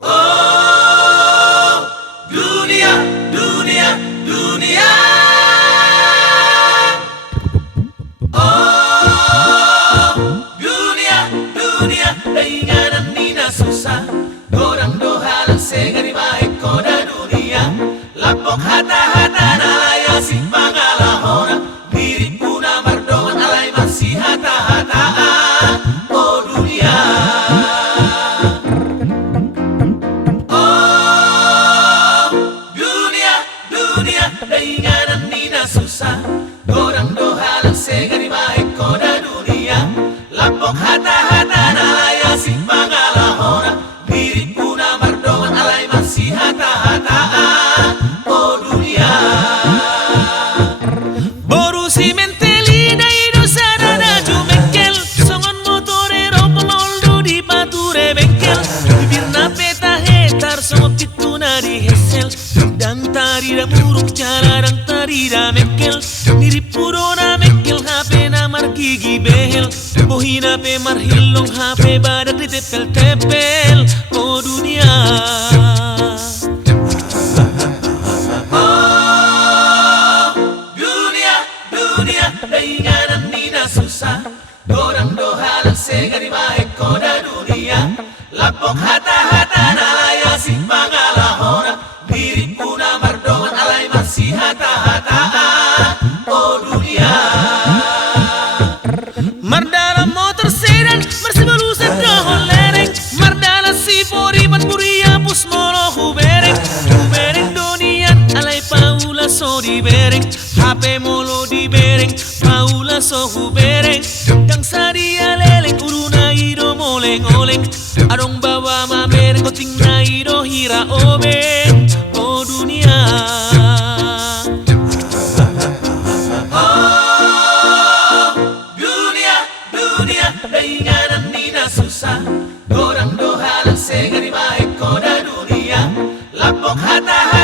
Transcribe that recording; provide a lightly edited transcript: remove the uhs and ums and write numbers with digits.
Oh, dunia, dunia, dunia. Oh, dunia, dunia, dainganan ni na susah. Dorang dohalang segari baik koda dunia. Lapok hata-hata nalayasi pangalahona. Diri puna mardongan alay masih hata-hataan. Oh dunia. Dainganan ni na susah. Dorang dohalang segari baik koda dunia. Lapok hata-hata nalayasi pangalahona. Diri puna mardongan alay masih hata-hataan. Oh dunia. Boru si menteli dai dosa dada jumengkel. Songon motorero peloldo di pature bengkel. Bibir na peta hetar songo pituna di hesel. Dan tarida muruk cara dan tarida mekel. Mirip purona mekel HP na margigi behel. Bohina pe marhilong HP badak di tepel-tepel. Oh dunia. Oh dunia, dunia, dainganan ni na susah. Dorang dohalang segari baik koda dunia. Lapok hata-hata nalayasi pangalahona. Diri puna mardongan alay masih hata-hataan. Oh dunia. Mardala motor sedan marsibalusan kahon lereng. Mardala sipori matburia pus molo hubereng. Hubereng donian alay paula so di bereng. HP molo di bereng paula so hubereng. Dang sadia leleng uruna ido moleng-oleng. Adong bawa mamereng koting na ido hira obeng. Oh dunia. Oh dunia, dunia, dainganan ni na susah. Dorang dohalang segari baik koda dunia. Lapok hata-hata